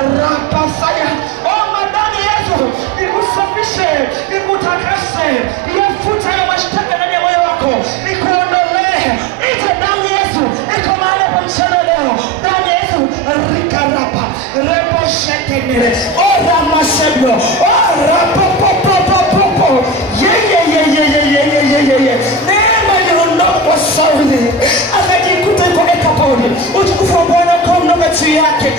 rapasaya. Damu ya Yesu ikusafishe, ikutakase, yafute ya mashtaka ndani ya moyo wako, ikuondolee. Ita damu ya Yesu iko mahali hapa mchana leo. Damu ya Yesu rikarapa repo shekenere ramasebyo rapopopopopo ye neema iliondoka Sauli akajikuta yuko Ekaponi. Utukufu wa Bwana ukaondoka juu yake.